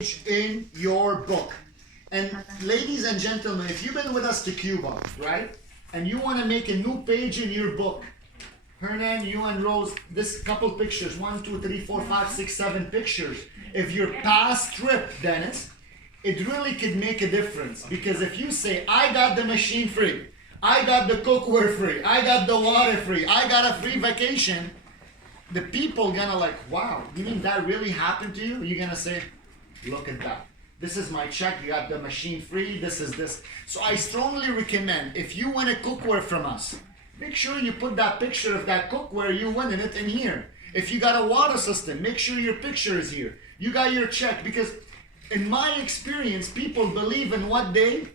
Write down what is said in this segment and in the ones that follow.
in your book. And ladies and gentlemen, if you've been with us to Cuba, right, and you want to make a new page in your book, Hernan, you and Rose, this couple pictures, 1, 2, 3, 4, 5, 6, 7 pictures. If your past trip, Dennis, it really could make a difference. Because if you say, I got the machine free, I got the cookware free, I got the water free, I got a free vacation, the people gonna like, wow, you mean that really happened to you? You're gonna say, look at that. This is my check, you got the machine free, this is this. So I strongly recommend, if you want a cookware from us, make sure you put that picture of that cookware you winning it in here. If you got a water system, make sure your picture is here. You got your check, because in my experience, people believe in what they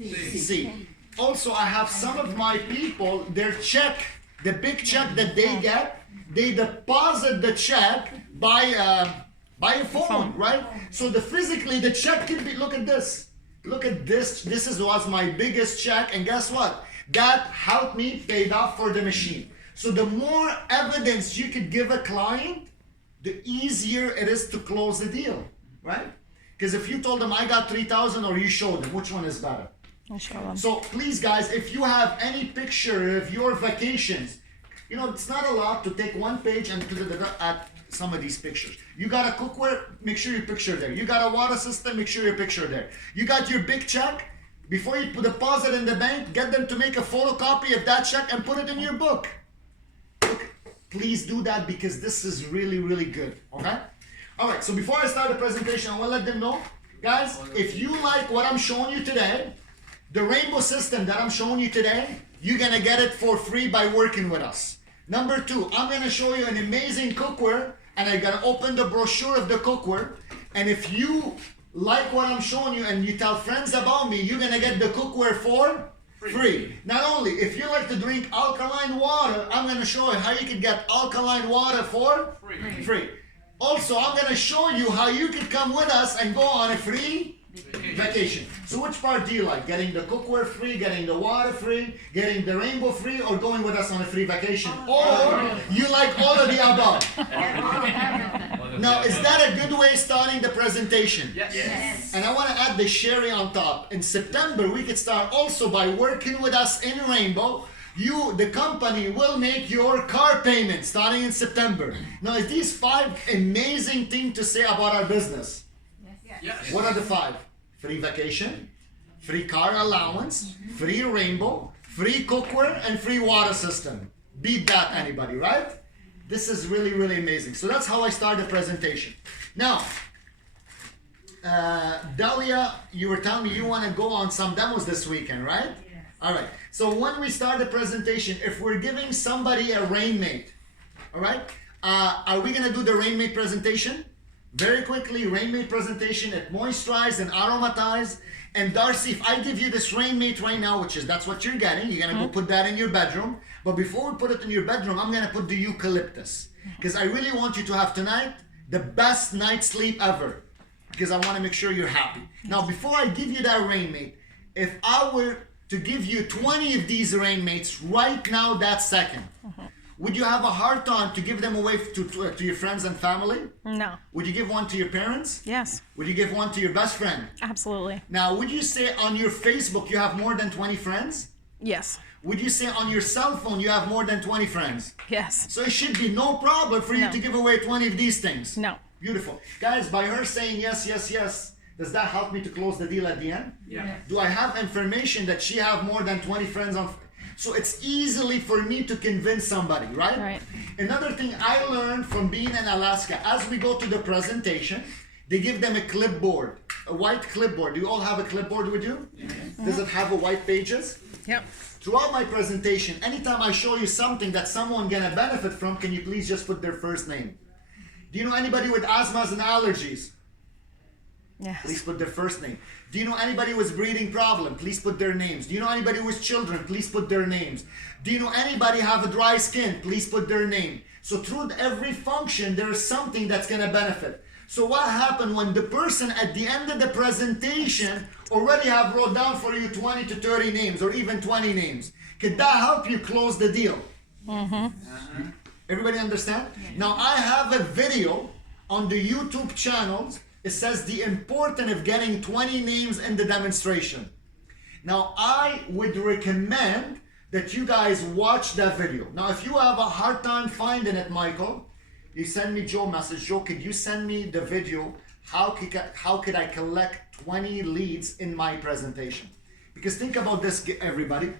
see. Also, I have some of my people, their check, the big check that they get, they deposit the check by a phone, right? So physically the check can be, look at this. Look at this. This was my biggest check, and guess what? That helped me pay off for the machine. So the more evidence you could give a client, the easier it is to close the deal, right? Because if you told them I got 3,000 or you showed them, which one is better? So please guys, if you have any picture of your vacations, you know, it's not a lot to take one page and put it at some of these pictures. You got a cookware, make sure your picture there. You got a water system, make sure your picture there. You got your big check, before you put deposit in the bank, get them to make a photocopy of that check and put it in your book. Look, please do that, because this is really, really good, okay? All right, so before I start the presentation, I want to let them know, guys, if you like what I'm showing you today, the rainbow system that I'm showing you today, you're gonna get it for free by working with us. Number 2, I'm gonna show you an amazing cookware, and I'm gonna open the brochure of the cookware, and if you like what I'm showing you and you tell friends about me, you're gonna get the cookware for free. Not only, if you like to drink alkaline water, I'm gonna show you how you can get alkaline water for free. Also, I'm gonna show you how you can come with us and go on a free vacation. So which part do you like? Getting the cookware free, getting the water free, getting the rainbow free, or going with us on a free vacation? Or you like all of the above? Now, is that a good way starting the presentation? Yes. And I want to add the cherry on top. In September, we could start also by working with us in Rainbow. You, the company, will make your car payment starting in September. Now, is these 5 amazing things to say about our business? Yes. What are the 5? Free vacation, free car allowance, free rainbow, free cookware, and free water system. Beat that, anybody, right? This is really, really amazing. So that's how I start the presentation. Now, Dalia, you were telling me you want to go on some demos this weekend, right? Yes. All right. So when we start the presentation, if we're giving somebody a rainmate, all right, are we going to do the rainmate presentation? Very quickly, rainmate presentation, it moisturize and aromatize. And Darcy, if I give you this rainmate right now, that's what you're getting, you're gonna go put that in your bedroom. But before we put it in your bedroom, I'm gonna put the eucalyptus. Because I really want you to have tonight the best night's sleep ever. Because I wanna make sure you're happy. Now, before I give you that rainmate, if I were to give you 20 of these rainmates right now, that second, would you have a hard time to give them away to your friends and family? No. Would you give one to your parents? Yes. Would you give one to your best friend? Absolutely. Now, would you say on your Facebook you have more than 20 friends? Yes. Would you say on your cell phone you have more than 20 friends? Yes. So it should be no problem for you to give away 20 of these things. No. Beautiful. Guys, by her saying yes, yes, yes, does that help me to close the deal at the end? Yeah. Do I have information that she have more than 20 friends on? So it's easily for me to convince somebody, right? Right. Another thing I learned from being in Alaska, as we go to the presentation, they give them a clipboard, a white clipboard. Do you all have a clipboard with you? Yes. Does it have a white pages? Yep. Throughout my presentation, anytime I show you something that someone gonna benefit from, can you please just put their first name? Do you know anybody with asthmas and allergies? Yes. Please put their first name. Do you know anybody with breathing problem? Please put their names. Do you know anybody with children? Please put their names. Do you know anybody have a dry skin? Please put their name. So through every function, there is something that's going to benefit. So what happened when the person at the end of the presentation already have wrote down for you 20 to 30 names or even 20 names? Could that help you close the deal? Everybody understand? Now I have a video on the YouTube channels It says the importance of getting 20 names in the demonstration. Now, I would recommend that you guys watch that video. Now, if you have a hard time finding it, Michael, you send me Joe a message. Joe, could you send me the video? How could I collect 20 leads in my presentation? Because think about this, everybody.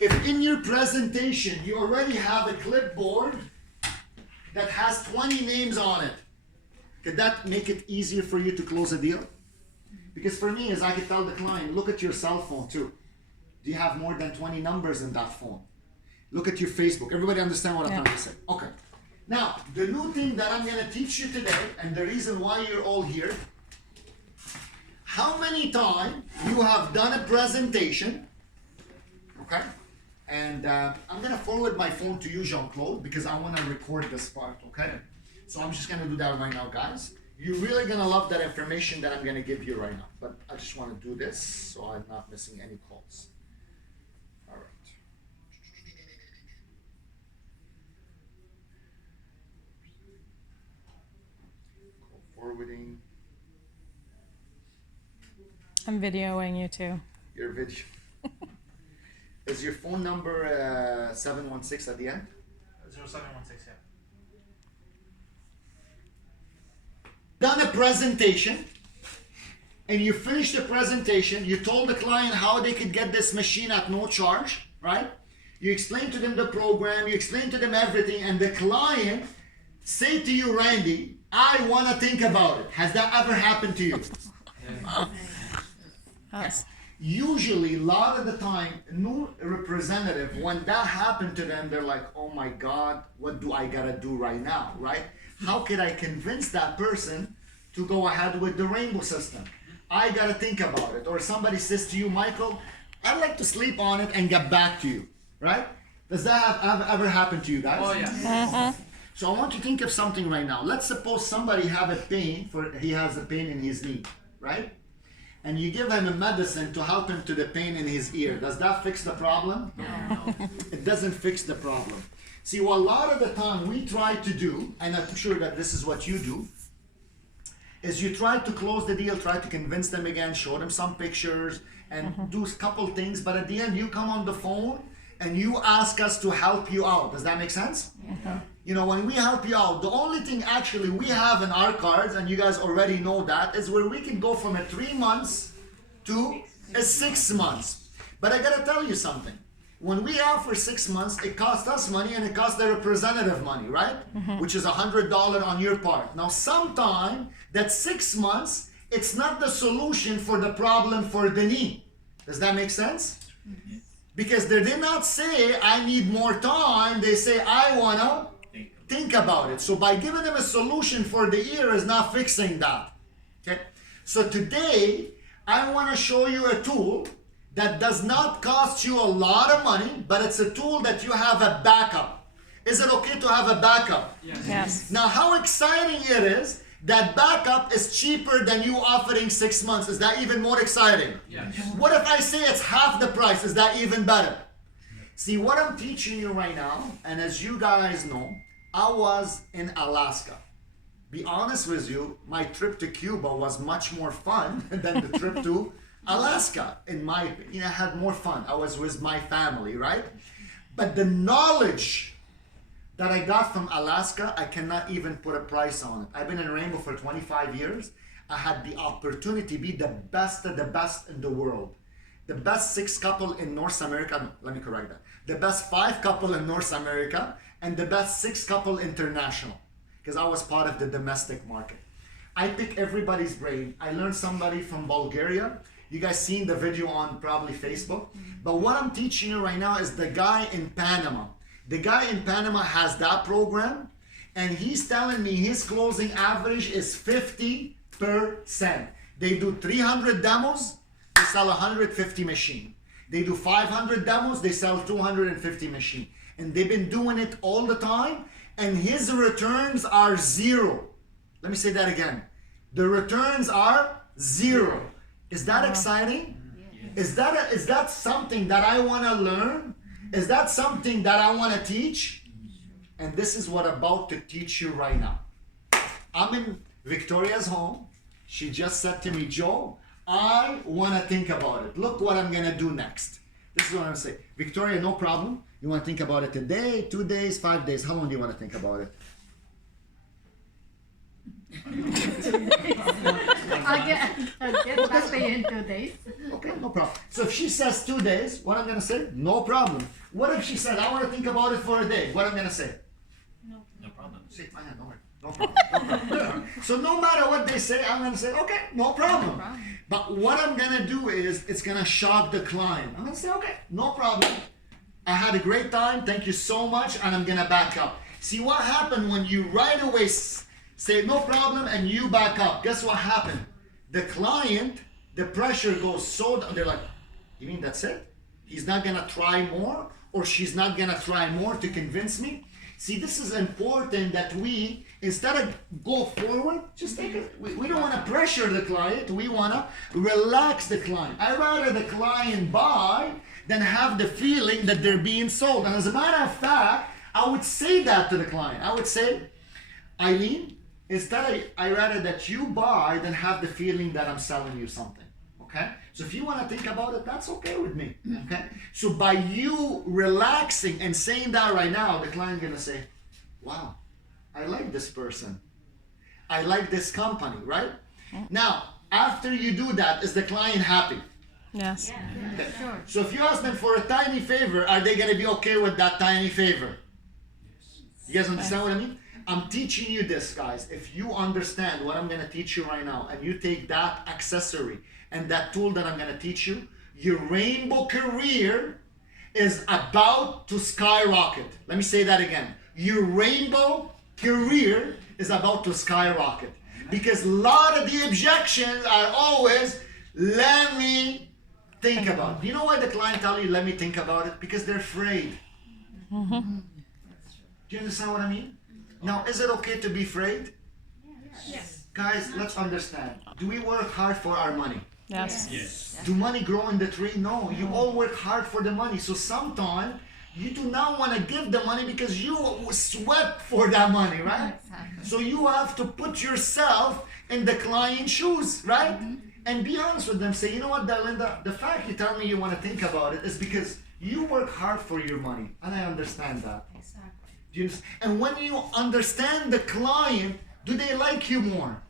If in your presentation you already have a clipboard that has 20 names on it, could that make it easier for you to close a deal? Because for me, as I could tell the client, look at your cell phone too. Do you have more than 20 numbers in that phone? Look at your Facebook. Everybody understand what I'm trying to say? Okay. Now, the new thing that I'm going to teach you today, and the reason why you're all here, how many times you have done a presentation, okay? And I'm going to forward my phone to you, Jean-Claude, because I want to record this part, okay? So I'm just going to do that right now, guys. You're really going to love that information that I'm going to give you right now. But I just want to do this so I'm not missing any calls. All right. Call forwarding. I'm videoing you too. Your video. Is your phone number 716 at the end? 0716, yeah. Done a presentation, and you finished the presentation, you told the client how they could get this machine at no charge, right? You explained to them the program, you explained to them everything, and the client say to you, Randy, I want to think about it. Has that ever happened to you? Yes. Usually, a lot of the time, new representative, when that happened to them, they're like, oh my God, what do I gotta do right now, right? How could I convince that person to go ahead with the rainbow system? I gotta think about it. Or somebody says to you, Michael, I'd like to sleep on it and get back to you, right? Does that have ever happened to you guys? Oh, yeah. So I want you to think of something right now. Let's suppose somebody have a pain, he has a pain in his knee, right? And you give him a medicine to help him to the pain in his ear. Does that fix the problem? No. It doesn't fix the problem. See, what a lot of the time we try to do, and I'm sure that this is what you do, is you try to close the deal, try to convince them again, show them some pictures, and do a couple things, but at the end you come on the phone and you ask us to help you out. Does that make sense? You know, when we help you out, the only thing actually we have in our cards, and you guys already know that, is where we can go from a 3 months to a 6 months. But I gotta tell you something. When we offer 6 months, it costs us money and it costs the representative money, right? Which is $100 on your part. Now, sometime that 6 months, it's not the solution for the problem for the knee. Does that make sense? Because they did not say, I need more time. They say, I wanna think about it. So by giving them a solution for the ear is not fixing that. Okay. So today, I wanna show you a tool that does not cost you a lot of money, but it's a tool that you have a backup. Is it okay to have a backup? Yes. Now, how exciting it is that backup is cheaper than you offering 6 months. Is that even more exciting? Yes. What if I say it's half the price? Is that even better? See, what I'm teaching you right now, and as you guys know, I was in Alaska. Be honest with you, my trip to Cuba was much more fun than the trip to Alaska. In my opinion, I had more fun. I was with my family, right? But the knowledge that I got from Alaska, I cannot even put a price on it. I've been in Rainbow for 25 years. I had the opportunity to be the best of the best in the world. The best 6 couple in North America, no, let me correct that. The best 5 couple in North America and the best 6 couple international, because I was part of the domestic market. I pick everybody's brain. I learned somebody from Bulgaria. You guys seen the video on probably Facebook. But what I'm teaching you right now is the guy in Panama. The guy in Panama has that program, and he's telling me his closing average is 50%. They do 300 demos, they sell 150 machine. They do 500 demos, they sell 250 machine. And they've been doing it all the time, and his returns are 0. Let me say that again. The returns are 0. Is that exciting? Is that something that I want to learn? Is that something that I want to teach? And this is what I'm about to teach you right now. I'm in Victoria's home. She just said to me, Joe, I want to think about it. Look what I'm going to do next. This is what I'm going to say. Victoria, no problem. You want to think about it a day, 2 days, 5 days? How long do you want to think about it? I'll get back to you in 2 days. Okay, no problem. So if she says 2 days, what I'm going to say? No problem. What if she said, I want to think about it for a day? What I'm going to say? No problem. Shake my hand, don't worry. No problem. No problem. So no matter what they say, I'm going to say, okay, no problem. But what I'm going to do is, it's going to shock the client. I'm going to say, okay, no problem. I had a great time. Thank you so much. And I'm going to back up. See what happened when you right away say no problem and you back up. Guess what happened? The client, the pressure goes so down. They're like, you mean that's it? He's not going to try more? Or she's not going to try more to convince me? See, this is important that we, instead of go forward, just take it. We don't want to pressure the client. We want to relax the client. I'd rather the client buy than have the feeling that they're being sold. And as a matter of fact, I would say that to the client. I would say, Eileen, instead I'd rather that you buy than have the feeling that I'm selling you something. Okay? So if you want to think about it, that's okay with me. Okay? So by you relaxing and saying that right now, the client's going to say, wow, I like this person. I like this company, right? Now, after you do that, is the client happy? Yes. Okay. Sure. So if you ask them for a tiny favor, are they going to be okay with that tiny favor? You guys understand what I mean? I'm teaching you this, guys. If you understand what I'm going to teach you right now, and you take that accessory and that tool that I'm going to teach you, your rainbow career is about to skyrocket. Let me say that again. Your rainbow career is about to skyrocket. Because a lot of the objections are always, let me think about it. You know why the client tell you, let me think about it? Because they're afraid. Do you understand what I mean? Now, is it okay to be afraid? Yes. Guys, let's understand. Do we work hard for our money? Yes. Yes. Do money grow in the tree? No, you all work hard for the money. So sometimes you do not want to give the money because you sweat for that money, right? Exactly. So you have to put yourself in the client's shoes, right? And be honest with them. Say, you know what, Dalinda, the fact you tell me you want to think about it is because you work hard for your money. And I understand that. Exactly. Do you and when you understand the client, do they like you more?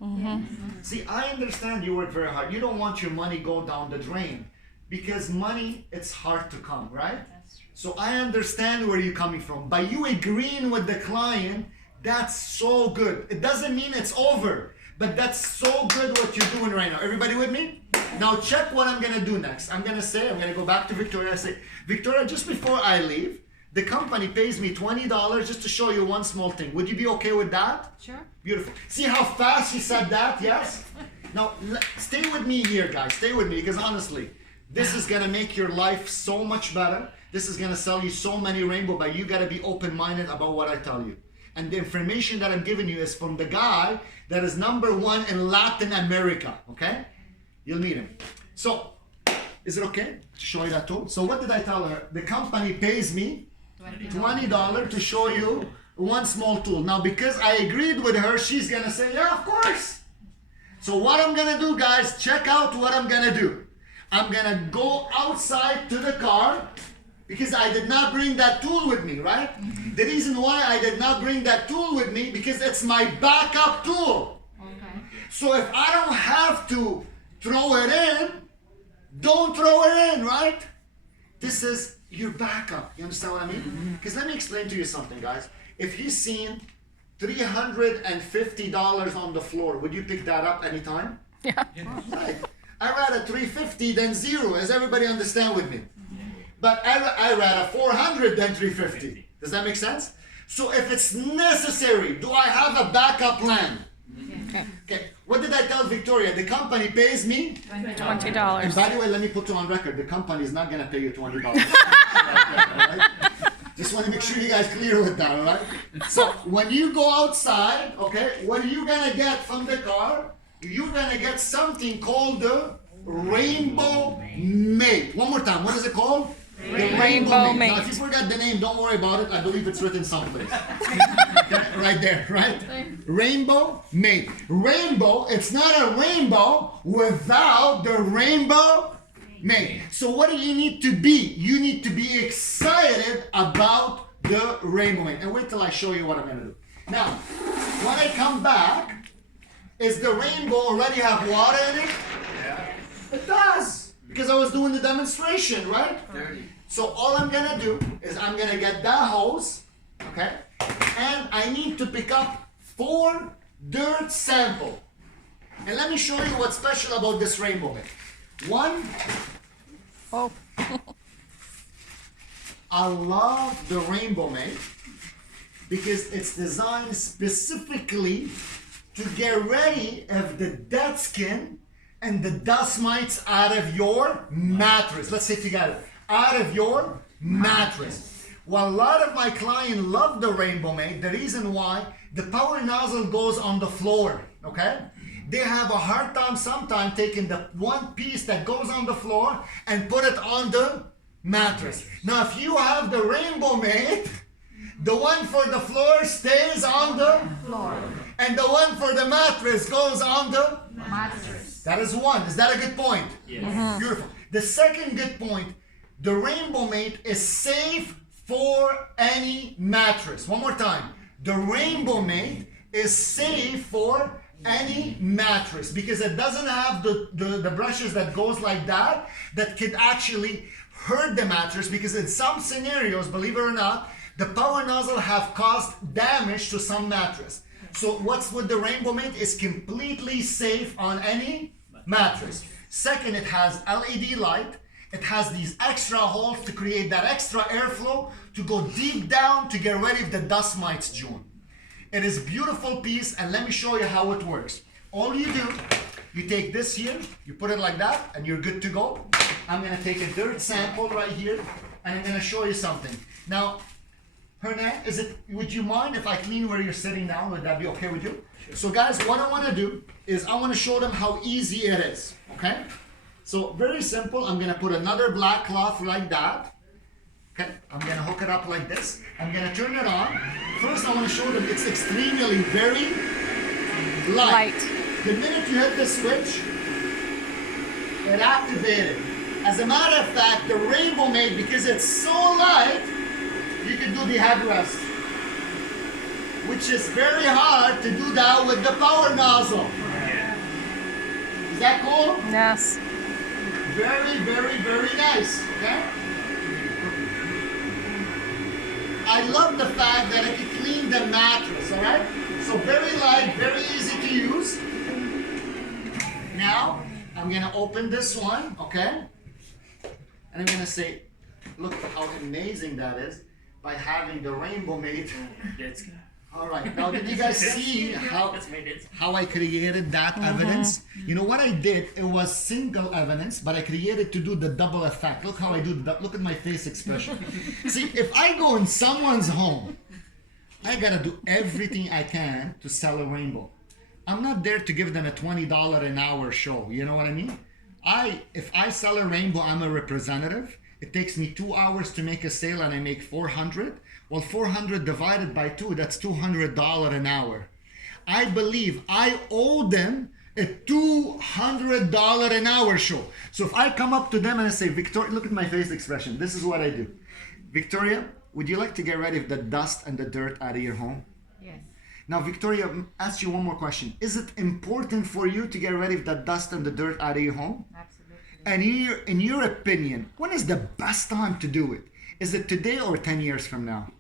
See, I understand you work very hard. You don't want your money go down the drain because money, it's hard to come, right? That's true. So I understand where you're coming from. By you agreeing with the client, that's so good. It doesn't mean it's over, but that's so good what you're doing right now. Everybody with me? Now check what I'm gonna do next. I'm gonna go back to Victoria. I say, Victoria, just before I leave, the company pays me $20 just to show you one small thing. Would you be okay with that? Sure. Beautiful. See how fast she said that? Yes? Now, stay with me here, guys. Stay with me because honestly, this is going to make your life so much better. This is going to sell you so many rainbow, but you got to be open-minded about what I tell you. And the information that I'm giving you is from the guy that is #1 in Latin America, okay? You'll meet him. So, is it okay to show you that tool? So what did I tell her? The company pays me $20 to show you one small tool. Now, because I agreed with her, she's gonna say, yeah, of course. So what I'm gonna do, guys, check out what I'm gonna do. I'm gonna go outside to the car because I did not bring that tool with me, right? The reason why I did not bring that tool with me because it's my backup tool. Okay. So if I don't have to throw it in, don't throw it in, right? This is your backup. You understand what I mean? Because let me explain to you something, guys. If he's seen $350 on the floor, would you pick that up anytime? Yeah. Right. I'd rather $350 than zero. Does everybody understand with me? But I'd rather $400 than $350. Does that make sense? So if it's necessary, do I have a backup plan? Okay. Okay. What did I tell Victoria? The company pays me. And $20. by the way, let me put you on record. The company is not going to pay you $20. Right? Just want to make sure you guys clear with that, all right? So when you go outside, okay, what are you going to get from the car? You're going to get something called the Rainbow Mate. One more time. What is it called? The Rainbow Mate. Now, Mate. if you forgot the name, don't worry about it. I believe it's written someplace. Okay, right there, right? Rainbow Mate. Rainbow, it's not a rainbow without the Rainbow Mate. So what do you need to be? You need to be excited about the Rainbow Mate. And wait till I show you what I'm going to do. Now, when I come back, is the rainbow already have water in it? Yeah. It does, because I was doing the demonstration, right? Dirty. So all I'm gonna do is I'm gonna get that hose, okay? And I need to pick up 4 dirt sample. And let me show you what's special about this rainbow Mate. One, Oh. I love the Rainbow Mate because it's designed specifically to get ready of the dead skin and the dust mites out of your mattress. Let's say it together. Out of your mattress. Well, a lot of my clients love the Rainbow Mate. The reason why, the power nozzle goes on the floor, okay? They have a hard time sometimes taking the one piece that goes on the floor and put it on the mattress. Now, if you have the Rainbow Mate, the one for the floor stays on the Floor. and the one for the mattress goes on the Mattress. That is one. Is that a good point? Yes. Beautiful. The second good point, the Rainbow Mate is safe for any mattress. One more time. The Rainbow Mate is safe for any mattress because it doesn't have the brushes that goes like that could actually hurt the mattress, because in some scenarios, believe it or not, the power nozzle have caused damage to some mattress. So what's with the Rainbow Mate is completely safe on any mattress. Second, it has LED light. It has these extra holes to create that extra airflow to go deep down to get rid of the dust mites, June. It is a beautiful piece, and let me show you how it works. All you do, you take this here, you put it like that, and you're good to go. I'm gonna take a dirt sample right here, and I'm gonna show you something. Now, Hernan, would you mind if I clean where you're sitting down? Would that be okay with you? Sure. So guys, what I wanna do is I wanna show them how easy it is, okay? So very simple, I'm gonna put another black cloth like that. Okay, I'm gonna hook it up like this. I'm gonna turn it on. First, I wanna show them it's extremely very light. The minute you hit the switch, it activated. As a matter of fact, the Rainbow Mate, because it's so light, you can do the headrest, which is very hard to do that with the power nozzle. Is that cool? Yes. Very, very, very nice, okay? I love the fact that I can clean the mattress, all right? So very light, very easy to use. Now, I'm gonna open this one, okay? And I'm gonna say, look how amazing that is by having the Rainbow Mate. It's good. All right, now did you guys see how It's made it. I created that evidence? You know what I did? It was single evidence, but I created to do the double effect. Look how I do that. Look at my face expression. See, if I go in someone's home, I gotta do everything I can to sell a rainbow. I'm not there to give them a $20 an hour show. You know what I mean? If I sell a rainbow, I'm a representative. It takes me 2 hours to make a sale and I make 400. Well, 400 divided by 2, that's $200 an hour. I believe I owe them a $200 an hour show. So if I come up to them and I say, Victoria, look at my face expression. This is what I do. Victoria, would you like to get rid of the dust and the dirt out of your home? Yes. Now, Victoria, ask you one more question. Is it important for you to get rid of the dust and the dirt out of your home? Absolutely. And in your opinion, when is the best time to do it? Is it today or 10 years from now?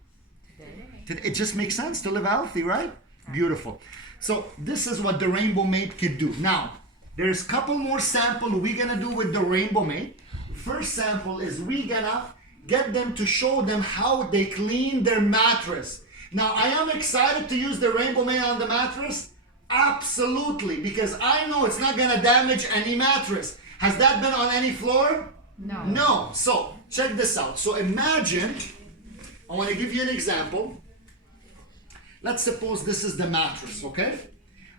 It just makes sense to live healthy, right? Beautiful. So this is what the Rainbow Mate could do. Now, there's a couple more samples we're gonna do with the Rainbow Mate. First sample is we gonna get them to show them how they clean their mattress. Now, I am excited to use the Rainbow Mate on the mattress. Absolutely, because I know it's not gonna damage any mattress. Has that been on any floor? No. No. So check this out. So imagine, I want to give you an example. Let's suppose this is the mattress, okay?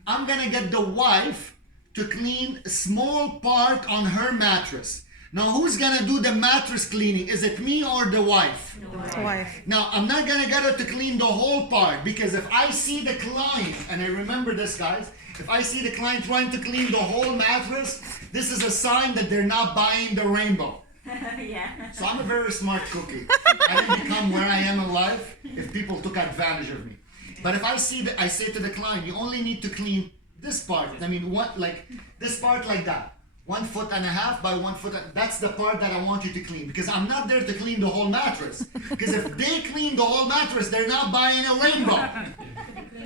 I'm gonna get the wife to clean a small part on her mattress. Now, who's gonna do the mattress cleaning? Is it me or the wife? It's a wife. Now, I'm not gonna get her to clean the whole part, because if I see the client, and I remember this, guys, if I see the client trying to clean the whole mattress, this is a sign that they're not buying the rainbow. Yeah. So I'm a very smart cookie. I didn't become where I am in life if people took advantage of me. But if I see that, I say to the client, you only need to clean this part. I mean, what, like this part like that. 1.5 feet by 1 foot. That's the part that I want you to clean, because I'm not there to clean the whole mattress. Because if they clean the whole mattress, they're not buying a rainbow.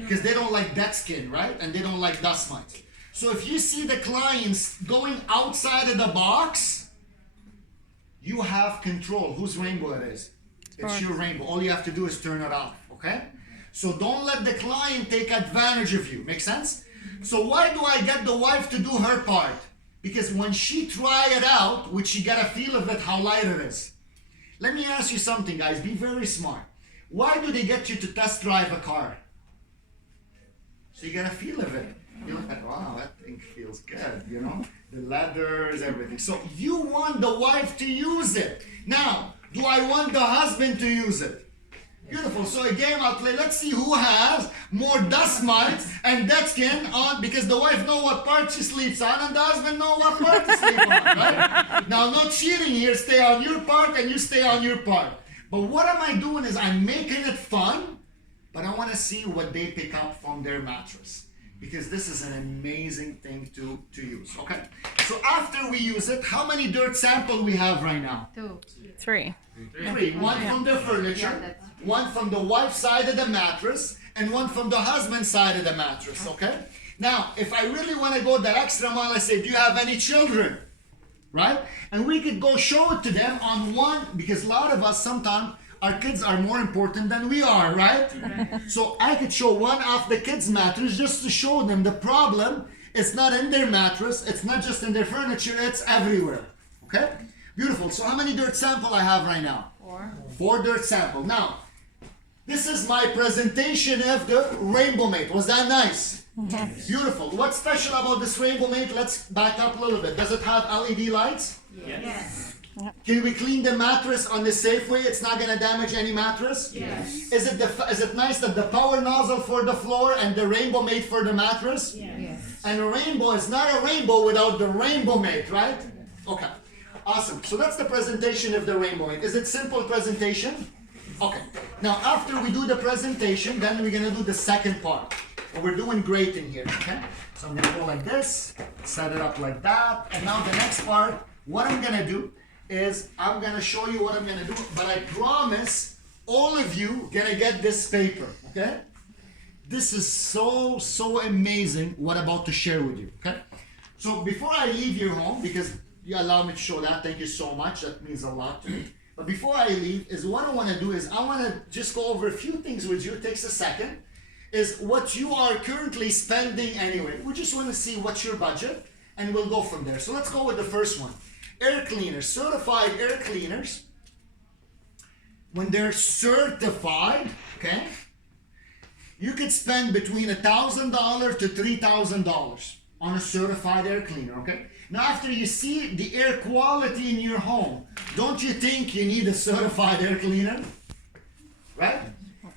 Because they don't like dead skin, right? And they don't like dust mites. So if you see the clients going outside of the box, you have control whose rainbow it is. It's your rainbow. All you have to do is turn it off, okay? So don't let the client take advantage of you. Make sense? So why do I get the wife to do her part? Because when she try it out, which she get a feel of it, how light it is. Let me ask you something, guys. Be very smart. Why do they get you to test drive a car? So you get a feel of it. You're like, wow, that thing feels good, you know? The leathers, everything. So you want the wife to use it. Now, do I want the husband to use it? Beautiful. So a game I'll play. Let's see who has more dust mites and dead skin on, because the wife know what part she sleeps on and the husband know what part to sleep on, right? Now, no cheating here. Stay on your part and you stay on your part. But what am I doing is I'm making it fun, but I want to see what they pick up from their mattress, because this is an amazing thing to use. Okay. So after we use it, how many dirt sample we have right now? 2. 3. 3. One from the furniture, one from the wife's side of the mattress, and one from the husband's side of the mattress, okay? Now, if I really want to go that extra mile, I say, do you have any children? Right? And we could go show it to them on one, because a lot of us sometimes, our kids are more important than we are, right? So I could show one of the kids' mattress just to show them the problem. It's not in their mattress, it's not just in their furniture, it's everywhere, okay? Beautiful. So how many dirt sample I have right now? 4. 4 dirt sample. Now, this is my presentation of the Rainbow Mate. Was that nice? Yes. Beautiful. What's special about this Rainbow Mate? Let's back up a little bit. Does it have LED lights? Yes. Can we clean the mattress on the safe way? It's not going to damage any mattress? Yes. Is it nice that the power nozzle for the floor and the Rainbow Mate for the mattress? Yes. And a rainbow is not a rainbow without the Rainbow Mate, right? Okay. Awesome. So that's the presentation of the Rainbow Mate. Is it simple presentation? Okay. Now after we do the presentation, then we're gonna do the second part. And we're doing great in here, okay? So I'm gonna go like this, set it up like that, and now the next part, what I'm gonna do is I'm gonna show you what I'm gonna do, but I promise all of you gonna get this paper, okay? This is so amazing what I'm about to share with you, okay? So before I leave your home, because you allow me to show that, thank you so much, that means a lot to me. But before I leave, is what I want to do is I want to just go over a few things with you. It takes a second. Is what you are currently spending anyway. We just want to see what's your budget, and we'll go from there. So let's go with the first one. Air cleaners, certified air cleaners. When they're certified, okay, you could spend between $1,000 to $3,000 on a certified air cleaner, okay? Now, after you see the air quality in your home, don't you think you need a certified air cleaner? Right?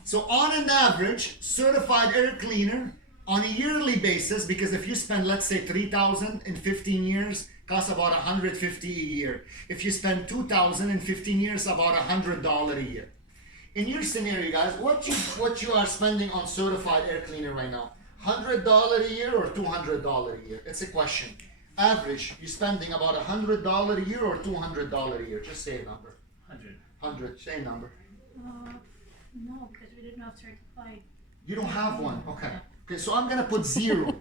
So on an average, certified air cleaner on a yearly basis, because if you spend, let's say, $3,000 in 15 years, costs about $150 a year. If you spend $2,000 in 15 years, about $100 a year. In your scenario, guys, what you are spending on certified air cleaner right now? $100 a year or $200 a year? It's a question. Average, you're spending about $100 a year or $200 a year? Just say a number. 100. Say a number. No, because we didn't have certified. You don't have one. Okay. Okay. So I'm gonna put 0.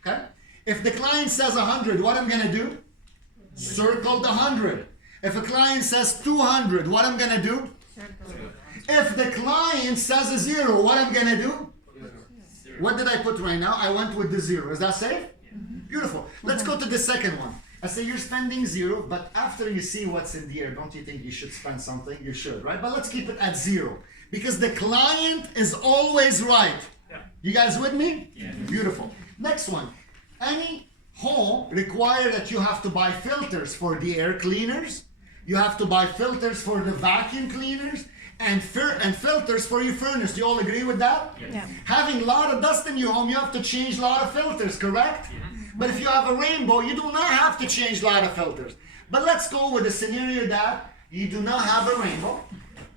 Okay. If the client says 100, what I'm gonna do? Circle the 100. If a client says 200, what I'm gonna do? If the client says a 0, what I'm gonna do? What did I put right now? I went with the 0. Is that safe? Beautiful. Let's go to the second one. I say you're spending 0, but after you see what's in the air, don't you think you should spend something? You should, right? But let's keep it at 0, because the client is always right. Yeah. You guys with me? Yeah. Beautiful. Next one. Any home require that you have to buy filters for the air cleaners, you have to buy filters for the vacuum cleaners, and filters for your furnace. Do you all agree with that? Yes. Yeah. Having a lot of dust in your home, you have to change a lot of filters, correct? But if you have a rainbow, you do not have to change a lot of filters. But let's go with a scenario that you do not have a rainbow.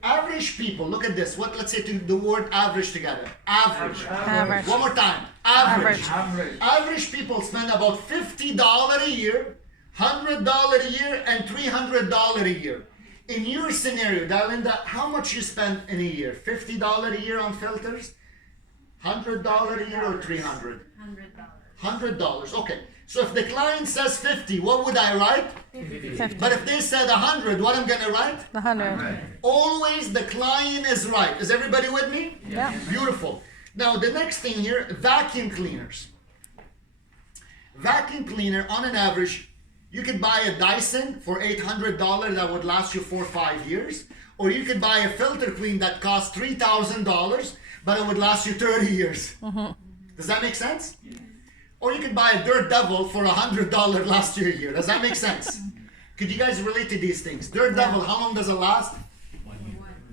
Average people, look at this. Let's say the word average together. Average. Average. One more time. Average. Average. Average people spend about $50 a year, $100 a year, and $300 a year. In your scenario, Dalinda, how much you spend in a year? $50 a year on filters? $100 a year or $300? $100. Okay. So if the client says 50, what would I write? 50. But if they said 100, what I'm gonna write? 100. Always the client is right. Is everybody with me? Yeah. Beautiful. Now the next thing here, vacuum cleaners. Vacuum cleaner on an average, you could buy a Dyson for $800 that would last you 4 or 5 years. Or you could buy a filter clean that costs $3,000, but it would last you 30 years. Does that make sense? Or you could buy a Dirt Devil for $100 last year a year. Does that make sense? Could you guys relate to these things? Dirt Devil, how long does it last? 1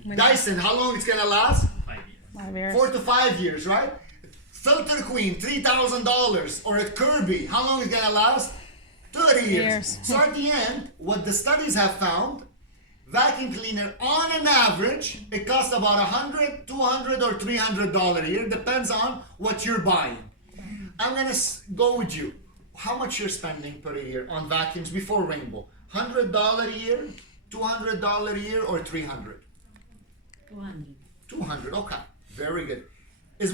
year. Dyson, how long it's gonna last? 5 years. 5 years. 4 to 5 years, right? Filter Queen, $3,000. Or a Kirby, how long is it gonna last? 30 years. So at the end, what the studies have found, vacuum cleaner on an average, it costs about $100, $200, or $300 a year. Depends on what you're buying. I'm gonna go with you. How much you're spending per year on vacuums before Rainbow? $100 a year, $200 a year, or $300? 200. 200. Okay, very good.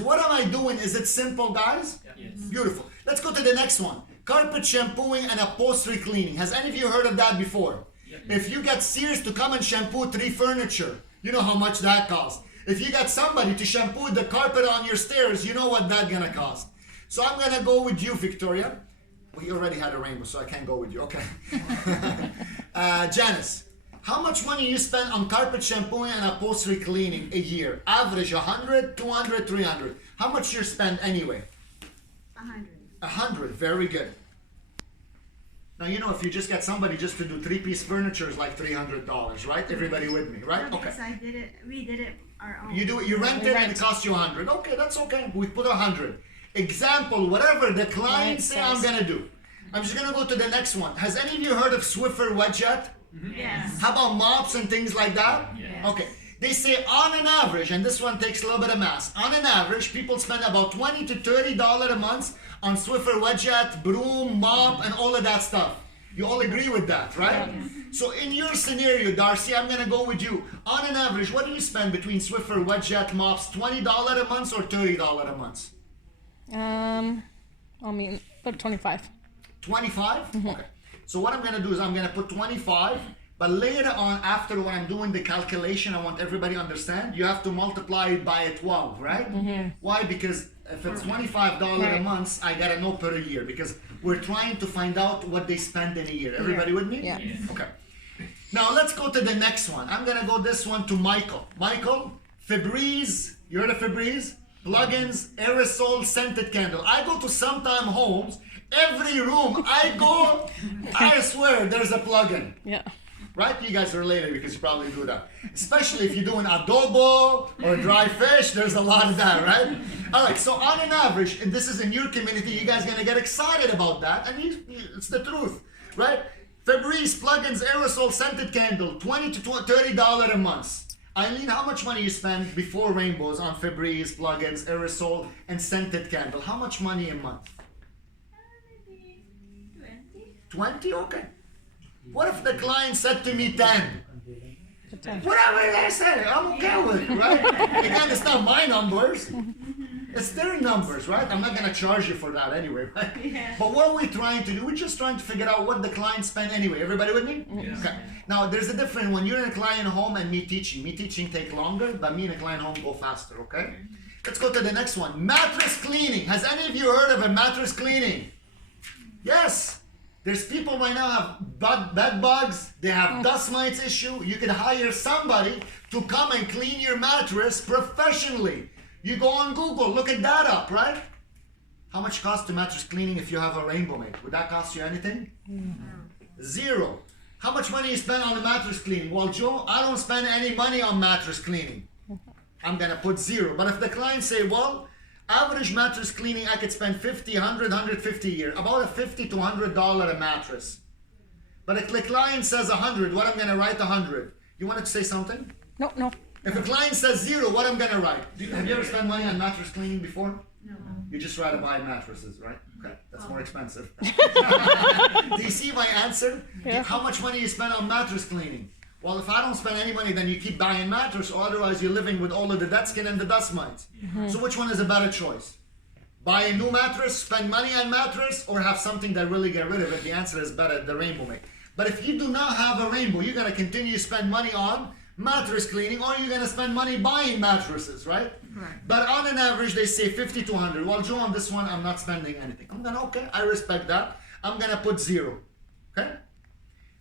What am I doing? Is it simple, guys? Yes. Beautiful. Let's go to the next one. Carpet shampooing and upholstery cleaning. Has any of you heard of that before? Yep. If you get Sears to come and shampoo 3 furniture, you know how much that costs. If you got somebody to shampoo the carpet on your stairs, you know what that's gonna cost. So I'm gonna go with you, Victoria. We already had a rainbow, so I can't go with you. Okay. Janice, how much money you spend on carpet shampooing and upholstery cleaning a year? Average 100, 200, 300. How much you spend anyway? 100. 100. Very good. Now you know if you just get somebody just to do 3-piece furniture is like $300, right? Everybody with me, right? Okay. Because we did it our own. You do it. You rent it and it costs you 100. Okay, that's okay. We put 100. Example, whatever the client say, I'm gonna do. I'm just gonna go to the next one. Has any of you heard of Swiffer Wedget? Yes. How about mops and things like that? Yes. Okay. They say on an average, and this one takes a little bit of math. On an average, people spend about $20 to $30 a month on Swiffer Wedget, broom, mop, and all of that stuff. You all agree with that, right? Yeah. So in your scenario, Darcy, I'm gonna go with you. On an average, what do you spend between Swiffer Wedget mops? $20 a month or $30 a month? I mean, put 25. 25? Okay. So what I'm gonna do is I'm gonna put 25, but later on, after when I'm doing the calculation, I want everybody to understand, you have to multiply it by a 12, right? Why? Because if it's $25 a Right. month, I gotta know per year, because we're trying to find out what they spend in a year. Everybody with me? Yeah. Yes. Okay. Now let's go to the next one. I'm gonna go this one to Michael. Michael, Febreze, you heard of Febreze? Plugins, aerosol, scented candle. I go to sometime homes, every room I go, I swear there's a plug-in. Yeah. Right? You guys are related because you probably do that. Especially if you're doing adobo or dry fish, there's a lot of that, right? All right, so on an average, and this is in your community, you guys gonna get excited about that, and it's the truth, right? Febreze, plugins, aerosol, scented candle, $20 to $30 a month. Eileen, how much money you spend before rainbows on Febreze, plugins, aerosol, and scented candle? How much money a month? Maybe 20. 20? Okay. What if the client said to me 10? 10. Whatever they say, I'm okay with it, right? Again, it's not my numbers. It's their numbers, right? I'm not gonna charge you for that anyway, right? Yeah. But what we're trying to do, we're just trying to figure out what the client spend anyway. Everybody with me? Yes. Okay. Now, there's a difference when you're in a client home and me teaching. Me teaching take longer, but me in a client home go faster, okay? Let's go to the next one. Mattress cleaning. Has any of you heard of a mattress cleaning? Yes. There's people right now have bed bugs, they have dust mites issue. You could hire somebody to come and clean your mattress professionally. You go on Google, look at that up, right? How much cost to mattress cleaning if you have a rainbow mate? Would that cost you anything? Zero. How much money you spend on the mattress cleaning? Well, Joe, I don't spend any money on mattress cleaning. I'm gonna put zero. But if the client say, well, average mattress cleaning, I could spend 50, 100, 150 a year. About a $50 to $100 a mattress. But if the client says 100, what I'm gonna write 100? You wanted to say something? No. If a client says zero, what I'm gonna write? Have you ever spent money on mattress cleaning before? No. You just rather buy mattresses, right? Okay, that's more expensive. Do you see my answer? Yeah. How much money you spend on mattress cleaning? Well, if I don't spend any money, then you keep buying mattress, or otherwise you're living with all of the dead skin and the dust mites. So which one is a better choice? Buy a new mattress, spend money on mattress, or have something that really get rid of it? The answer is better, the rainbow mate. But if you do not have a rainbow, you're gonna continue to spend money on mattress cleaning, or you're gonna spend money buying mattresses, right? But on an average, they say 50 to 100. Well, Joe, on this one, I'm not spending anything. I'm gonna, okay, I respect that. I'm gonna put zero, okay?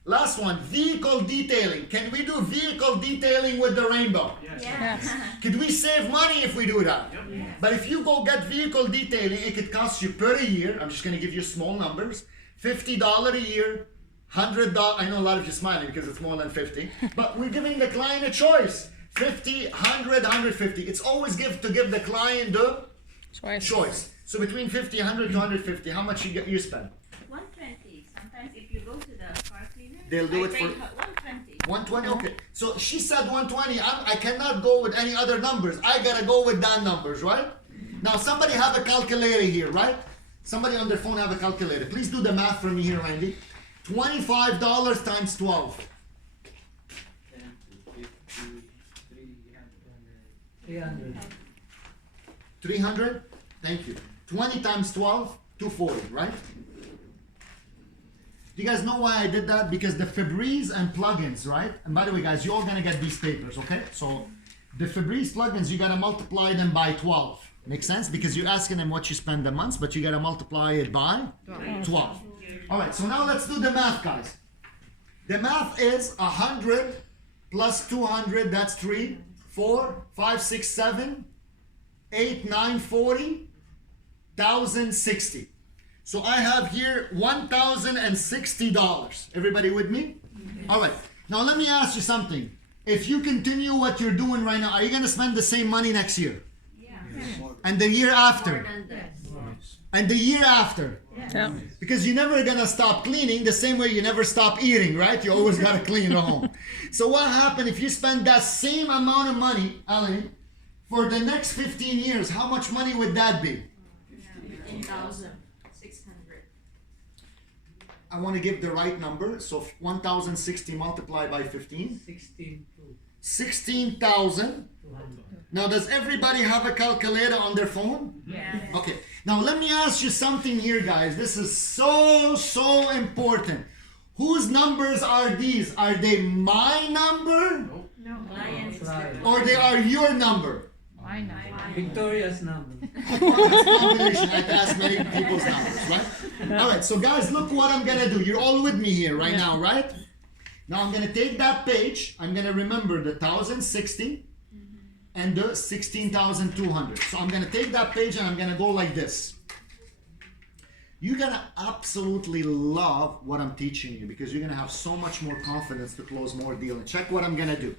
Last one, vehicle detailing. Can we do vehicle detailing with the rainbow? Yes. Could we save money if we do that? But if you go get vehicle detailing, it could cost you per year, I'm just gonna give you small numbers, $50 a year, $100, I know a lot of you smiling because it's more than 50, but we're giving the client a choice. 50, 100, 150. It's always give the client the choice. So between 50, 100 to 150, how much you spend? 120. Sometimes if you go to the car cleaner, They'll do I it pay for 120. 120. Okay. So she said 120. I cannot go with any other numbers. I gotta go with that numbers, right? Now somebody have a calculator here, right? Somebody on their phone have a calculator. Please do the math for me here, Randy. $25 times 12. 300. Thank you. 20 times 12, 240, right? Do you guys know why I did that? Because the Febreze and plugins, right? And by the way, guys, you're all gonna get these papers, okay? So the Febreze plugins, you gotta multiply them by 12. Make sense? Because you're asking them what you spend a month, but you gotta multiply it by 12. All right, so now let's do the math, guys. The math is 100 plus 200, that's 3, 4, 5, 6, 7, 8, 9, 40, 1,060. So I have here $1,060. Everybody with me? All right, now let me ask you something. If you continue what you're doing right now, are you gonna spend the same money next year? And the year after? And the year after? Yeah. Because you're never gonna stop cleaning the same way you never stop eating, right? You always gotta clean your home. So what happens if you spend that same amount of money, Alan, for the next 15 years? How much money would that be? 15,600. I want to give the right number. So 1,060 multiplied by 15. 16,000. Now, does everybody have a calculator on their phone? Yes. Okay. Now, let me ask you something here, guys. This is so important. Whose numbers are these? Are they my number? Clients. Or they are your number? Why not? Victoria's number. That's a combination. I have to ask many people's numbers, right? All right, so guys, look what I'm gonna do. You're all with me here right now, right? Now I'm gonna take that page. I'm gonna remember the 1,060 and the 16,200. So I'm gonna take that page and I'm gonna go like this. You're gonna absolutely love what I'm teaching you because you're gonna have so much more confidence to close more deals. And check what I'm gonna do.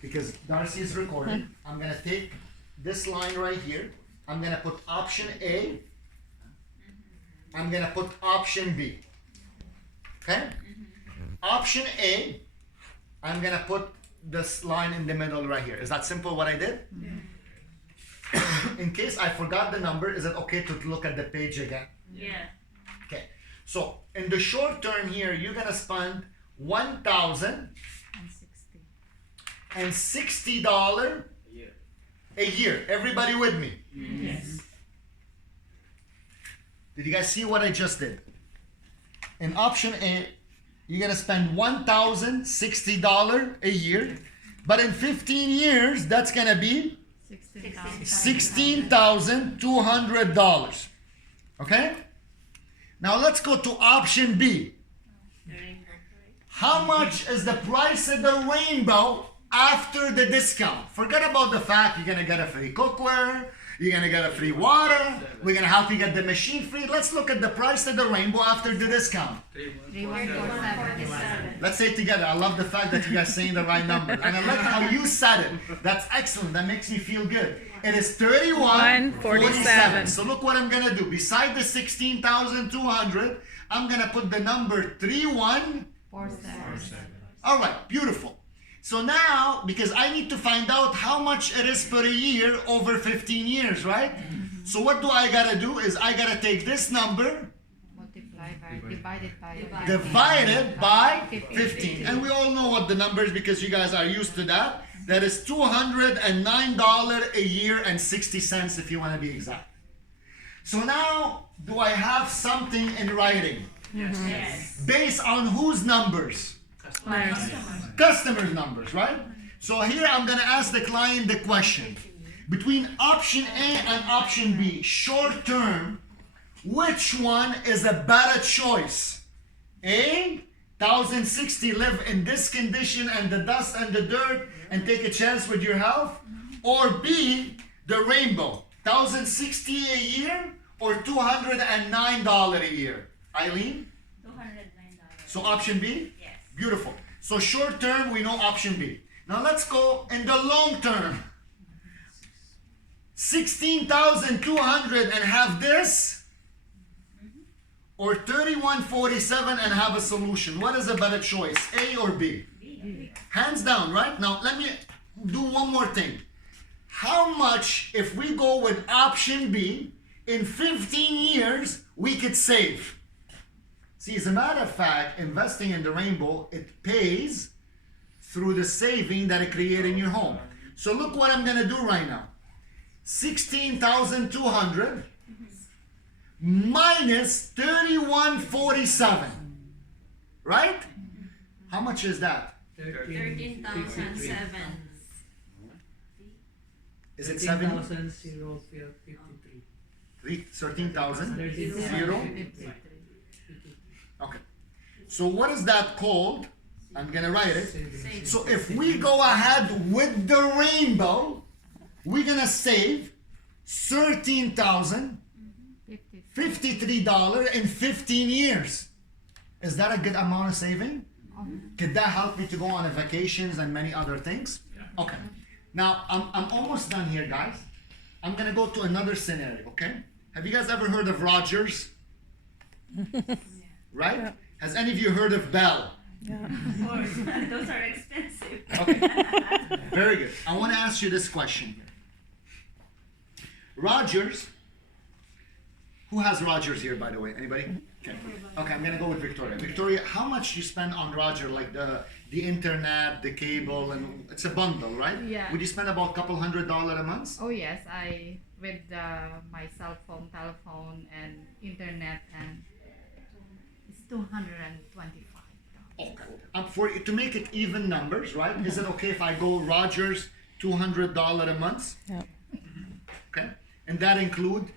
Because Darcy is recording, I'm gonna take this line right here. I'm gonna put option A. I'm gonna put option B. Okay? Option A, I'm gonna put this line in the middle right here. Is that simple what I did? In case I forgot the number, is it okay to look at the page again? Yeah. Okay. So in the short term here, you're gonna spend $1,060 a year. Everybody with me? Yes. Did you guys see what I just did? In option A, you're gonna spend $1,060 a year, but in 15 years, that's gonna be $16,200. Okay? Now let's go to option B. How much is the price of the rainbow after the discount? Forget about the fact you're gonna get a free cookware, You're gonna get a free water. We're gonna help you get the machine free. Let's look at the price of the rainbow after the discount. 3147. Let's say it together. I love the fact that you guys saying the right number. And I like how you said it. That's excellent. That makes me feel good. It is 3147. So look what I'm gonna do. Beside the 16,200, I'm gonna put the number 3147. All right, beautiful. So now, because I need to find out how much it is per year over 15 years, right? So what do I gotta do is I gotta take this number divided by 15. And we all know what the number is because you guys are used to that. That is $209 a year and 60 cents if you want to be exact. So now, do I have something in writing? Yes. Based on whose numbers? Customers' numbers, right? So here I'm going to ask the client the question. Between option A and option B, short term, which one is a better choice? A, 1060, live in this condition and the dust and the dirt and take a chance with your health? Or B, the rainbow, 1060 a year or $209 a year? Eileen? $209. So option B? Yes. Beautiful. So short term, we know option B. Now let's go in the long term. 16,200 and have this, or 3147 and have a solution. What is a better choice, A or B? Hands down, right? Now let me do one more thing. How much, if we go with option B, in 15 years we could save? See, as a matter of fact, investing in the rainbow, it pays through the saving that it creates in your home. So look what I'm gonna do right now. 16,200 minus 3147, right? How much is that? 13,007. Is it 7? 13,053. 13,000? 13,053. Okay. So what is that called? I'm gonna write it. So if we go ahead with the rainbow, we're gonna save $13,053 in 15 years. Is that a good amount of saving? Could that help me to go on a vacations and many other things? Okay. Now I'm almost done here, guys. I'm gonna go to another scenario. Okay. Have you guys ever heard of Rogers? Right? Yeah. Has any of you heard of Bell? Yeah. Of course, those are expensive. Okay. Very good. I want to ask you this question. Rogers. Who has Rogers here, by the way? Anybody? Okay. Okay, I'm gonna go with Victoria. Victoria, how much you spend on Roger, like the internet, the cable, and it's a bundle, right? Yeah. Would you spend about a couple $100 a month? Oh yes, I with my cell phone, telephone, and internet, and it's $225. Okay. To make it even numbers, right? Is it okay if I go Rogers $200 a month? Yep. Okay. And that include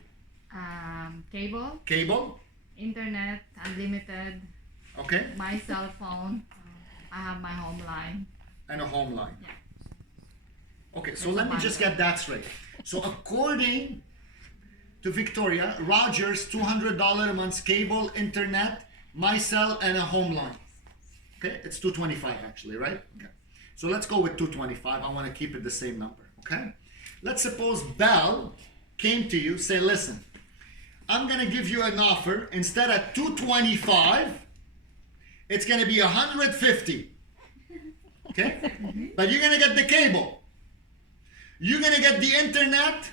Cable, internet, unlimited, okay, my cell phone. I have my home line. and a home line. Yeah. Okay, so let me just get that straight. So according to Victoria, Rogers $200 a month, cable, internet, my cell, and a home line. Okay, it's 225 actually, right? Okay. So let's go with 225. I want to keep it the same number. Okay. Let's suppose Bell came to you, say, listen, I'm gonna give you an offer. Instead of 225, it's gonna be 150. Okay? But you're gonna get the cable. You're gonna get the internet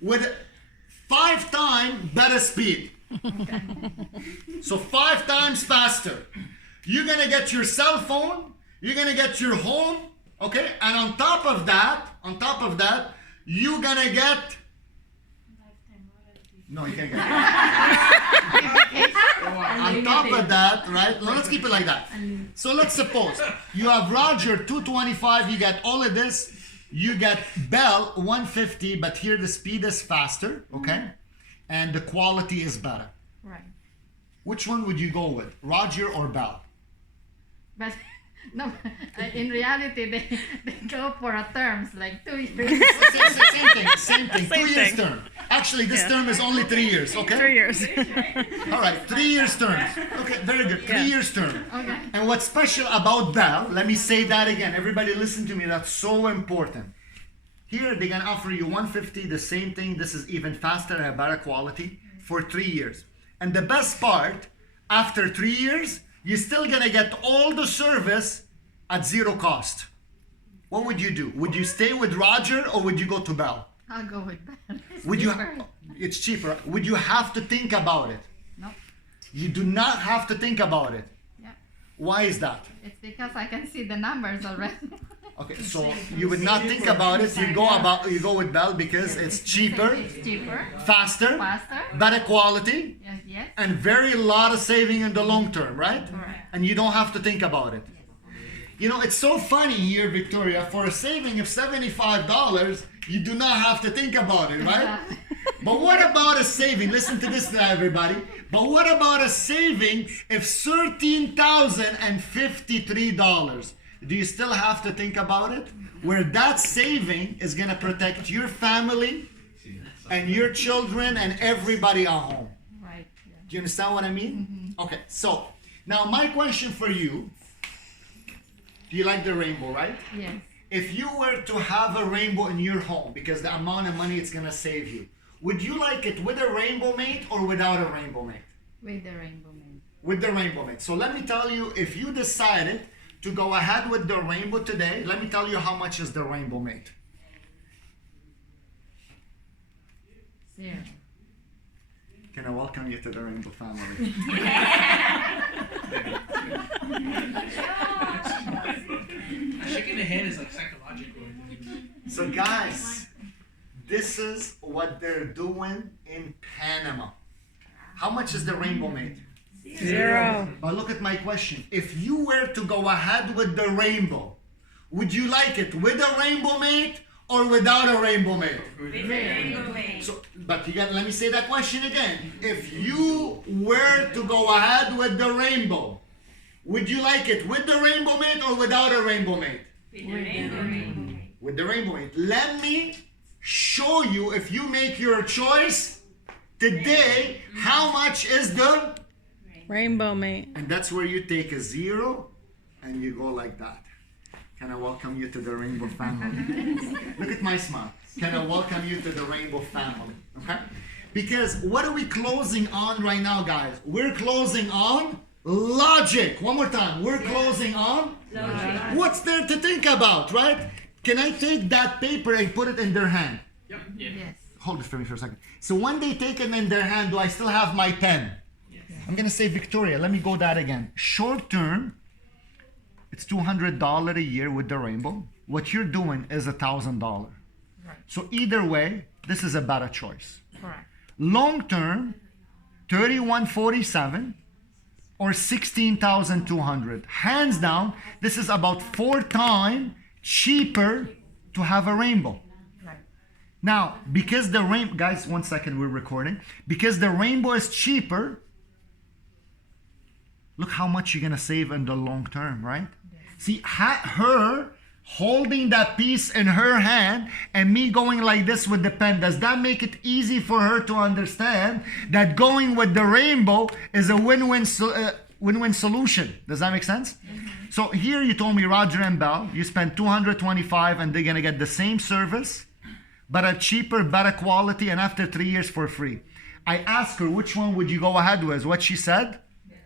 with 5 times better speed. So 5 times faster. You're gonna get your cell phone, you're gonna get your home, okay? And on top of that, you're gonna get. No, you can't get it. On top of that, right? No, let's keep it like that. So let's suppose you have Roger 225, you get all of this, you get Bell 150, but here the speed is faster, okay? And the quality is better. Right. Which one would you go with, Roger or Bell? But No, in reality, they go for a terms like 2 years. Same thing. 2 years thing. term. Actually, this term is only 3 years, okay? 3 years. All right, 3 years term. Okay, very good. 3 Yeah. years term. Okay. And what's special about Bell, let me say that again. Everybody listen to me, that's so important. Here, they're gonna offer you 150, the same thing. This is even faster and a better quality for 3 years. And the best part, after 3 years, you're still gonna get all the service at zero cost. What would you do? Would you stay with Roger or would you go to Bell? I'll go with that. Would you? Cheaper. It's cheaper. Would you have to think about it? No. You do not have to think about it. Yeah. Why is that? It's because I can see the numbers already. Okay, so you would not think about it. You go with Bell because it's cheaper, It's cheaper, faster, faster. better quality, Yes. Yes. and very lot of saving in the long term, right? Correct. And you don't have to think about it. You know, it's so funny here, Victoria. For a saving of $75, you do not have to think about it, right? But what about a saving? Listen to this now, everybody. But what about a saving of $13,053? Do you still have to think about it? Where that saving is going to protect your family and your children and everybody at home. Right. Yeah. Do you understand what I mean? Okay, so now my question for you, do you like the rainbow, right? Yes. If you were to have a rainbow in your home, because the amount of money it's going to save you, would you like it with a rainbow mate or without a rainbow mate? With the rainbow man. With the rainbow mate. So let me tell you, if you decided to go ahead with the rainbow today, let me tell you how much is the rainbow mate. 0. Can I welcome you to the rainbow family? Shaking the hand is like psychological. So guys, this is what they're doing in Panama. How much is the rainbow mate? 0. But look at my question. If you were to go ahead with the rainbow, would you like it with a rainbow mate or without a rainbow mate? So, but you got. Let me say that question again. If you were to go ahead with the rainbow, would you like it with the rainbow mate or without a rainbow mate? With the rainbow mate. Let me show you, if you make your choice today, how much is the... Rainbow mate. And that's where you take a 0 and you go like that. Can I welcome you to the rainbow family? Look at my smile. Can I welcome you to the rainbow family? Okay? Because what are we closing on right now, guys? We're closing on logic. One more time. We're closing on Logic. what's there to think about, right? Can I take that paper and put it in their hand? Yep. Yes. Hold it for me for a second. So when they take it in their hand, do I still have my pen? I'm gonna say Victoria. Let me go that again. Short term, it's $200 a year with the rainbow. What you're doing is $1,000. Right. So either way, this is a better choice. Correct. Long term, $31.47 or $16,200. Hands down, this is about 4 times cheaper to have a rainbow. Right. Now, because the rainbow, guys, 1 second, we're recording. Because the rainbow is cheaper, look how much you're gonna save in the long term, right? See, her holding that piece in her hand and me going like this with the pen, does that make it easy for her to understand that going with the rainbow is a win-win solution? Does that make sense? So here you told me Roger and Bell, you spend $225 and they're gonna get the same service, but a cheaper, better quality, and after 3 years for free. I asked her which one would you go ahead with. What she said?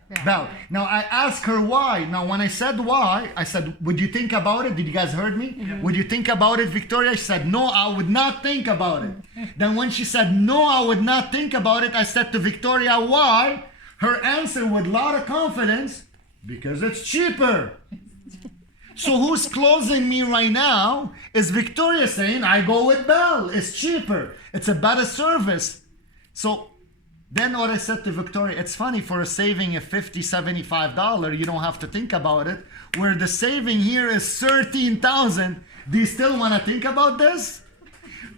Yeah. Bell. Now I asked her why. Now when I said why, I said, would you think about it? Did you guys heard me? Would you think about it, Victoria? She said, no, I would not think about it. Then when she said, no, I would not think about it, I said to Victoria, why? Her answer with a lot of confidence, because it's cheaper. So who's closing me right now is Victoria saying, I go with Bell. It's cheaper. It's a better service. So then what I said to Victoria, it's funny, for a saving of $50, $75, you don't have to think about it. Where the saving here is $13,000. Do you still want to think about this?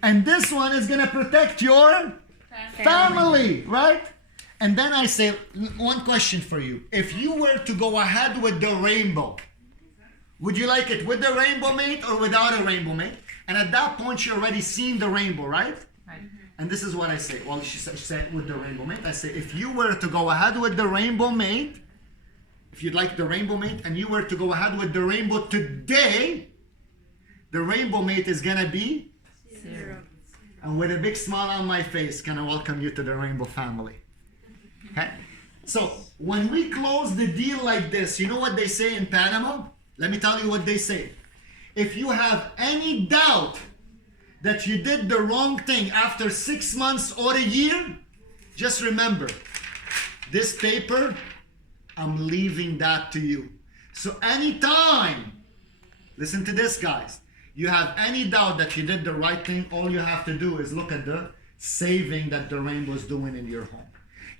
And this one is going to protect your family, right? And then I say, one question for you. If you were to go ahead with the rainbow, Would you like it with the rainbow mate or without a rainbow mate? And at that point, you're already seen the rainbow, right? Right. And this is what I say. Well, she said with the rainbow mate. I say, if you were to go ahead with the rainbow mate, if you'd like the rainbow mate, and you were to go ahead with the rainbow today, the rainbow mate is gonna be 0. and with a big smile on my face, gonna welcome you to the rainbow family. Okay? So when we close the deal like this, you know what they say in Panama? Let me tell you what they say. If you have any doubt that you did the wrong thing after 6 months or a year, just remember, this paper, I'm leaving that to you. So anytime, listen to this, guys, you have any doubt that you did the right thing, all you have to do is look at the saving that the rainbow is doing in your home.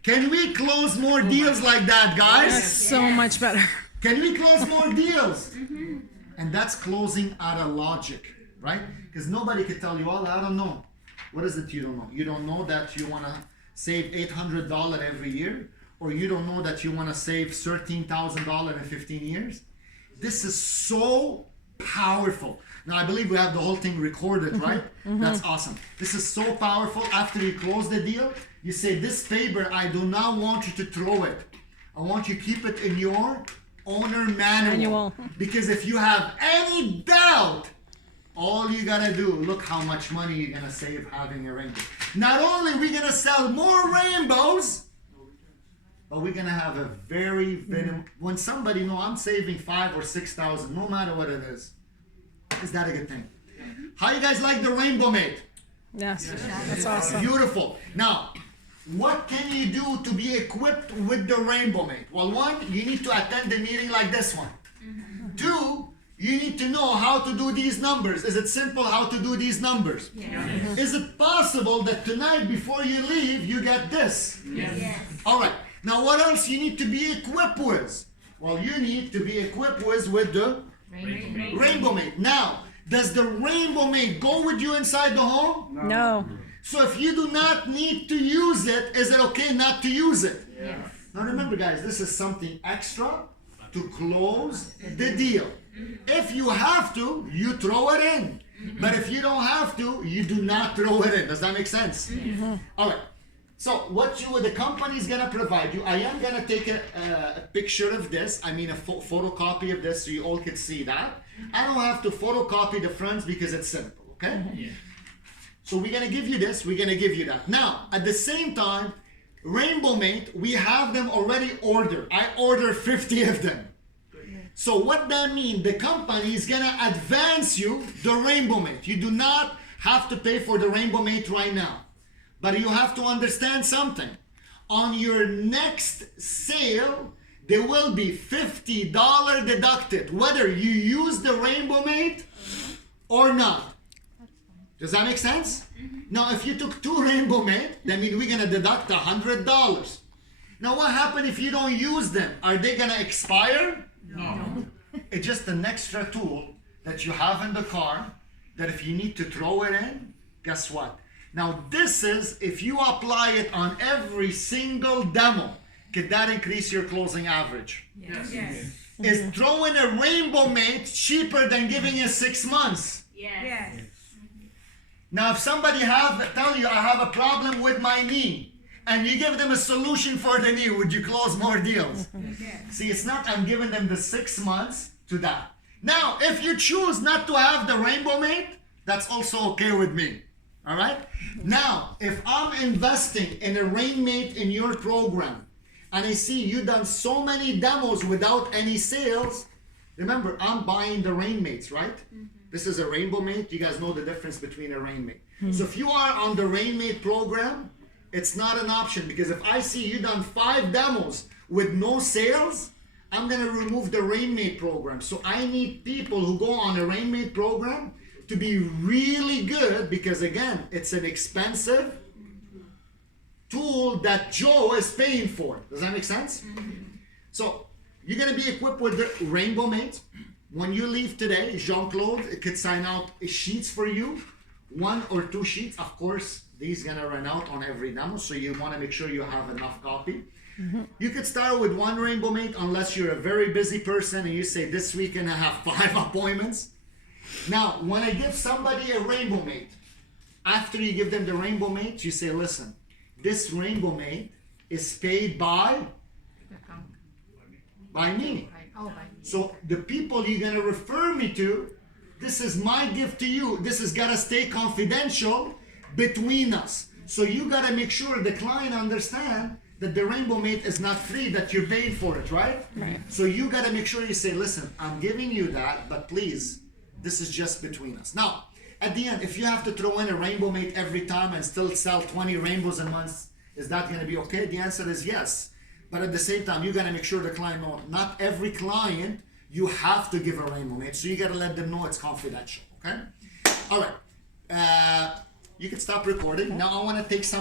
Can we close more deals like that, guys? That's so much better. Can we close more deals? And that's closing out of logic, right? Because nobody could tell you, well, I don't know. What is it you don't know? You don't know that you want to save $800 every year? Or you don't know that you want to save $13,000 in 15 years? This is so powerful. Now, I believe we have the whole thing recorded, right? That's awesome. This is so powerful. After you close the deal, you say, this paper, I do not want you to throw it. I want you to keep it in your owner manual. Because if you have any doubt, all you gotta do, look how much money you're gonna save having a rainbow. Not only are we gonna sell more rainbows, but we're gonna have a very, when somebody know I'm saving 5,000 or 6,000, no matter what it is that a good thing? How you guys like the rainbow mate? Yes, that's awesome. Beautiful. Now, what can you do to be equipped with the rainbow mate? Well, one, you need to attend a meeting like this one. Two, you need to know how to do these numbers. Is it simple how to do these numbers? Yes. Is it possible that tonight before you leave, you get this? Yes. All right. Now, what else you need to be equipped with? Well, you need to be equipped with the rainbow mate. Now, does the rainbow mate go with you inside the home? No. So if you do not need to use it, is it okay not to use it? Yes. Now remember, guys, this is something extra to close the deal. If you have to, you throw it in. But if you don't have to, you do not throw it in. Does that make sense? All right. So what the company is gonna provide you, I am gonna take a picture of this. I mean a photocopy of this so you all can see that. I don't have to photocopy the fronts because it's simple, okay? Yeah. So we're gonna give you this, we're gonna give you that. Now, at the same time, Rainbow Mate, we have them already ordered. I ordered 50 of them. So what that means, the company is gonna advance you the Rainbow Mate. You do not have to pay for the Rainbow Mate right now. But you have to understand something. On your next sale, there will be $50 deducted, whether you use the Rainbow Mate or not. Does that make sense? Now, if you took 2 Rainbow Mate, that means we're gonna deduct $100. Now, what happens if you don't use them? Are they gonna expire? No. It's just an extra tool that you have in the car that if you need to throw it in, guess what? Now, this is, if you apply it on every single demo, could that increase your closing average? Yes. Yes. Is throwing a Rainbow Mate cheaper than giving you 6 months? Yes. Now, if somebody tell you, I have a problem with my knee, and you give them a solution for the knee, would you close more deals? See, it's not I'm giving them the 6 months to that. Now, if you choose not to have the Rainbow Mate, that's also okay with me. All right? Now, if I'm investing in a Rainmate in your program, and I see you done so many demos without any sales, remember, I'm buying the Rainmates, right? This is a Rainbow Mate. You guys know the difference between a Rainmate. So if you are on the Rainmate program, it's not an option, because if I see you done 5 demos with no sales, I'm going to remove the Rainmate program. So I need people who go on a Rainmate program to be really good, because again, it's an expensive tool that Joe is paying for. Does that make sense? So you're going to be equipped with the Rainbow Mate. When you leave today, Jean-Claude could sign out sheets for you, 1 or 2 sheets. Of course, these gonna run out on every demo, so you want to make sure you have enough copy. You could start with one rainbow mate unless you're a very busy person and you say, this weekend I have 5 appointments. Now, when I give somebody a rainbow mate, after you give them the rainbow mate, you say, listen, this rainbow mate is paid by me. Oh, by So the people you're gonna refer me to, this is my gift to you. This is gotta stay confidential between us. So you gotta make sure the client understand that the rainbow mate is not free, that you're paying for it, right? Right. So you gotta make sure you say, listen, I'm giving you that, but please, this is just between us. Now, at the end, if you have to throw in a rainbow mate every time and still sell 20 rainbows a month, is that gonna be okay? The answer is yes. But at the same time, you gotta make sure the client knows, not every client you have to give a rainbow mate. So you gotta let them know it's confidential, okay? All right, you can stop recording. Now I wanna take some